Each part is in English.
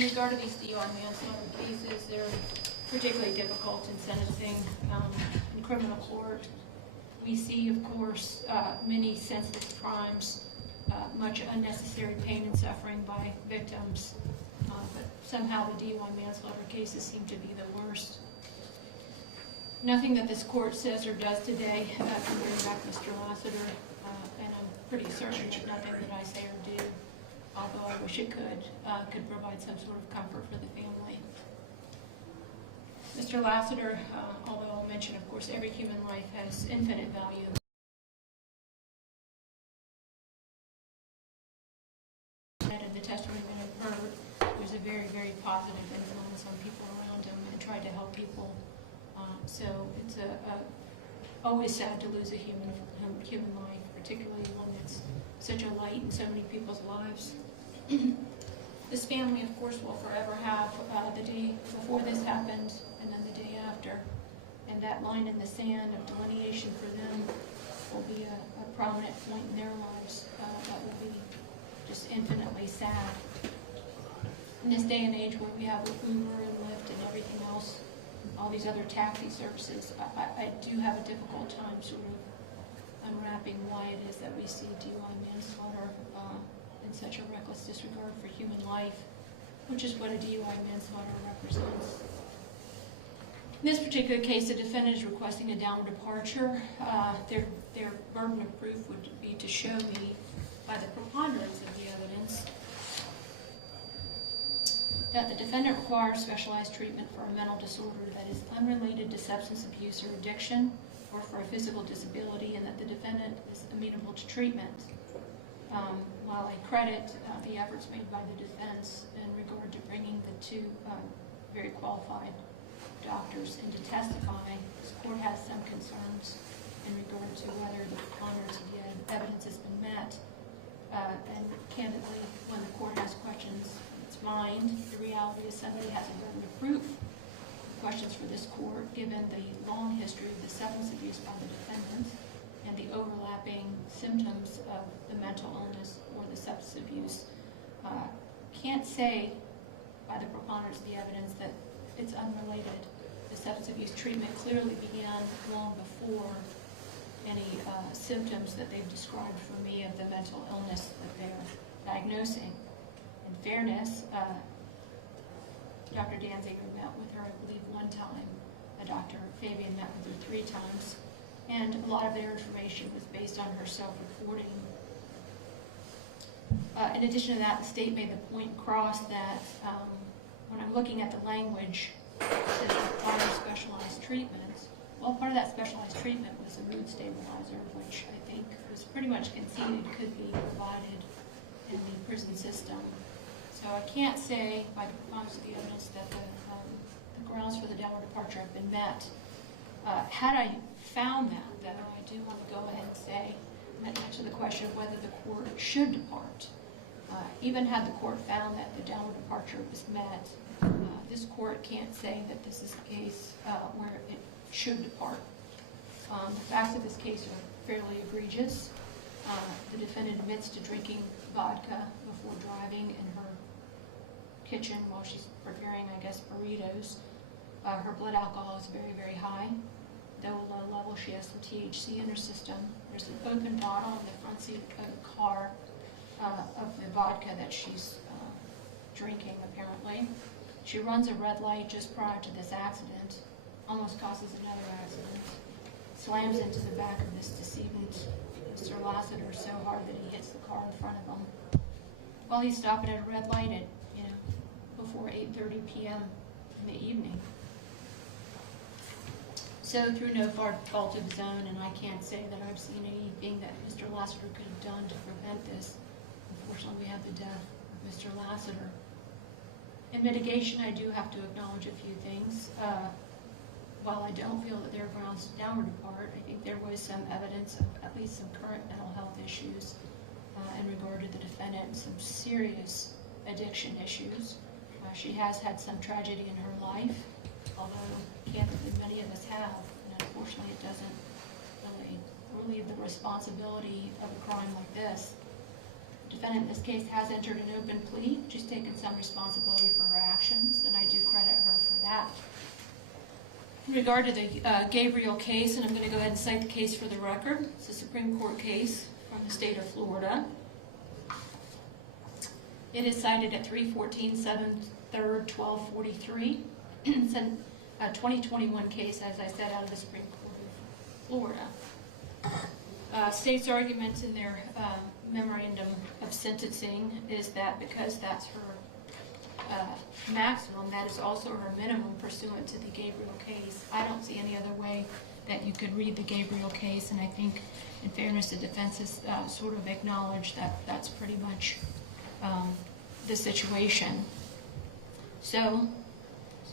in regard to these DUI manslaughter cases, they're particularly difficult in sentencing in criminal court. We see, of course, many senseless crimes, much unnecessary pain and suffering by victims, but somehow the DUI manslaughter cases seem to be the worst. Nothing that this court says or does today can bring back Mr. Lassiter, and I'm pretty certain that nothing that I say or do, although I wish it could provide some sort of comfort for the family. Mr. Lassiter, although I'll mention, of course, every human life has infinite value. And the testimony that I've heard, there's a very, very positive influence on people around him and tried to help people. So it's always sad to lose a human life, particularly one that's such a light in so many people's lives. This family, of course, will forever have the day before this happened and then the day after. And that line in the sand of delineation for them will be a prominent point in their lives that will be just infinitely sad. In this day and age where we have Uber and Lyft and everything else, all these other taxi services, I do have a difficult time sort of unwrapping why it is that we see DUI manslaughter in such a reckless disregard for human life, which is what a DUI manslaughter represents. In this particular case, the defendant is requesting a downward departure. Their burden of proof would be to show me, by the preponderance of the evidence, that the defendant requires specialized treatment for a mental disorder that is unrelated to substance abuse or addiction or for a physical disability, and that the defendant is amenable to treatment. While I credit the efforts made by the defense in regard to bringing the two very qualified doctors in to testify, this court has some concerns in regard to whether the preponderance of the evidence has been met. And candidly, when the court has questions in its mind, the reality is somebody has a burden of proof. Questions for this court, given the long history of the substance abuse by the defendant and the overlapping symptoms of the mental illness or the substance abuse, can't say by the preponderance of the evidence that it's unrelated. The substance abuse treatment clearly began long before any symptoms that they've described for me of the mental illness that they're diagnosing. In fairness, Dr. Danziger met with her, I believe, one time. Dr. Fabian met with her 3 times. And a lot of their information was based on her self-reporting. In addition to that, the state made the point across that when I'm looking at the language, it says require specialized treatment. Well, part of that specialized treatment was a mood stabilizer, which I think was pretty much conceded could be provided in the prison system. So I can't say by the preponderance of the evidence that the grounds for the downward departure have been met. Had I found that, though, I do want to go ahead and say, and answer the question of whether the court should depart. Even had the court found that the downward departure was met, this court can't say that this is the case where it should depart. The facts of this case are fairly egregious. The defendant admits to drinking vodka before driving in her kitchen while she's preparing, I guess, burritos. Her blood alcohol is very, very high. Though low level, she has some THC in her system. There's an open bottle in the front seat of the car of the vodka that she's drinking, apparently. She runs a red light just prior to this accident, almost causes another accident, slams into the back of this decedent, Mr. Lassiter, so hard that he hits the car in front of him. While he's stopping at a red light at, before 8:30 p.m. in the evening. So through no fault of his own, and I can't say that I've seen anything that Mr. Lassiter could have done to prevent this. Unfortunately, we had the death of Mr. Lassiter. In mitigation, I do have to acknowledge a few things. While I don't feel that there are grounds to downward depart, I think there was some evidence of at least some current mental health issues in regard to the defendant and some serious addiction issues. She has had some tragedy in her life, although candidly many of us have, and unfortunately it doesn't really relieve the responsibility of a crime like this. The defendant in this case has entered an open plea. She's taken some responsibility for her In regard to the Gabriel case, and I'm going to go ahead and cite the case for the record. It's a Supreme Court case from the state of Florida. It is cited at 314 7th 3rd 1243. It's a 2021 case, as I said, out of the Supreme Court of Florida. State's argument in their memorandum of sentencing is that because that's her maximum, that is also her minimum pursuant to the Gabriel case. I don't see any other way that you could read the Gabriel case, and I think, in fairness, the defense has sort of acknowledged that that's pretty much the situation. So,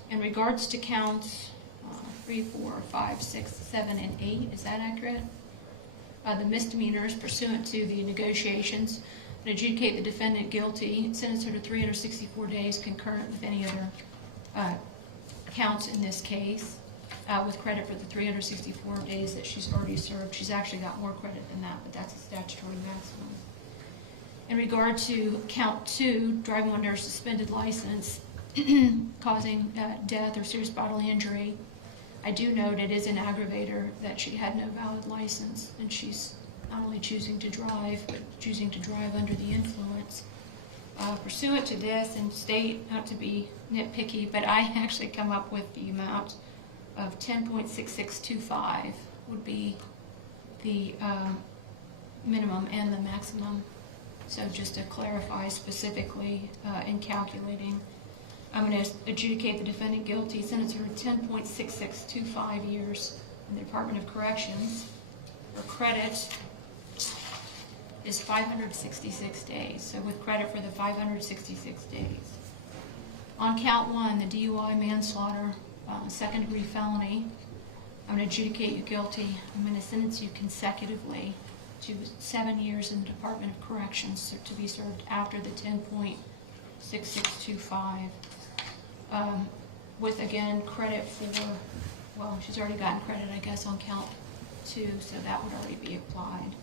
in regards to counts 3, 4, 5, 6, 7, and 8, is that accurate? The misdemeanors pursuant to the negotiations and adjudicate the defendant guilty, sentence her to 364 days concurrent with any other counts in this case, with credit for the 364 days that she's already served. She's actually got more credit than that, but that's a statutory maximum. In regard to count 2, driving under a suspended license, causing death or serious bodily injury, I do note it is an aggravator that she had no valid license, and she's not only choosing to drive, but choosing to drive under the influence. Pursuant to this, and state, not to be nitpicky, but I actually come up with the amount of 10.6625 would be the minimum and the maximum. So just to clarify specifically in calculating, I'm going to adjudicate the defendant guilty, sentence her to 10.6625 years in the Department of Corrections. Her credit is 566 days, so with credit for the 566 days. On count 1, the DUI manslaughter, second-degree felony, I'm going to adjudicate you guilty. I'm going to sentence you consecutively to 7 years in the Department of Corrections to be served after the 10.6625. With, again, credit for, well, she's already gotten credit, I guess, on count 2, so that would already be applied.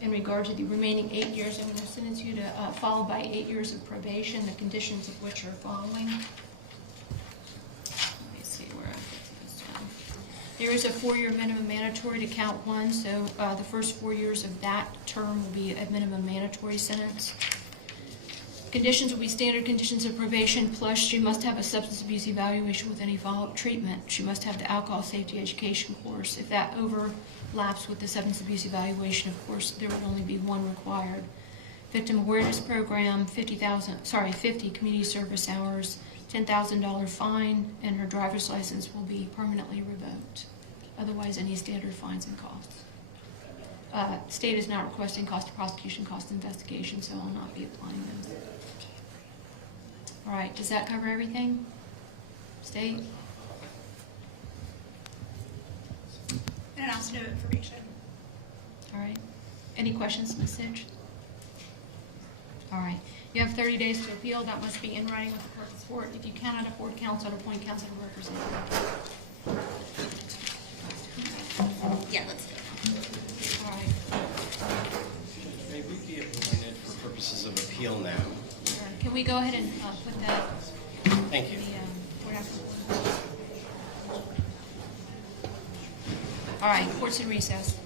In regard to the remaining 8 years, I'm going to sentence you to followed by 8 years of probation, the conditions of which are following. Let me see where I get this down. There is a 4-year minimum mandatory to count 1, so the first 4 years of that term will be a minimum mandatory sentence. Conditions will be standard conditions of probation, plus she must have a substance abuse evaluation with any follow-up treatment. She must have the alcohol safety education course. If that overlaps with the substance abuse evaluation, of course, there would only be one required. Victim awareness program, 50 community service hours, $10,000 fine, and her driver's license will be permanently revoked. Otherwise, any standard fines and costs. State is not requesting cost of prosecution, cost of investigation, so I'll not be applying those. All right, does that cover everything? State? And it has no information. All right. Any questions, Ms. Sitch? All right. You have 30 days to appeal. That must be in writing with the clerk of court. If you cannot afford counsel, appoint counsel to represent you. Yeah, let's do it. All right. May we be appointed for purposes of appeal now? Sure. Can we go ahead and put that Thank you. in the court after? All right. Court's in recess.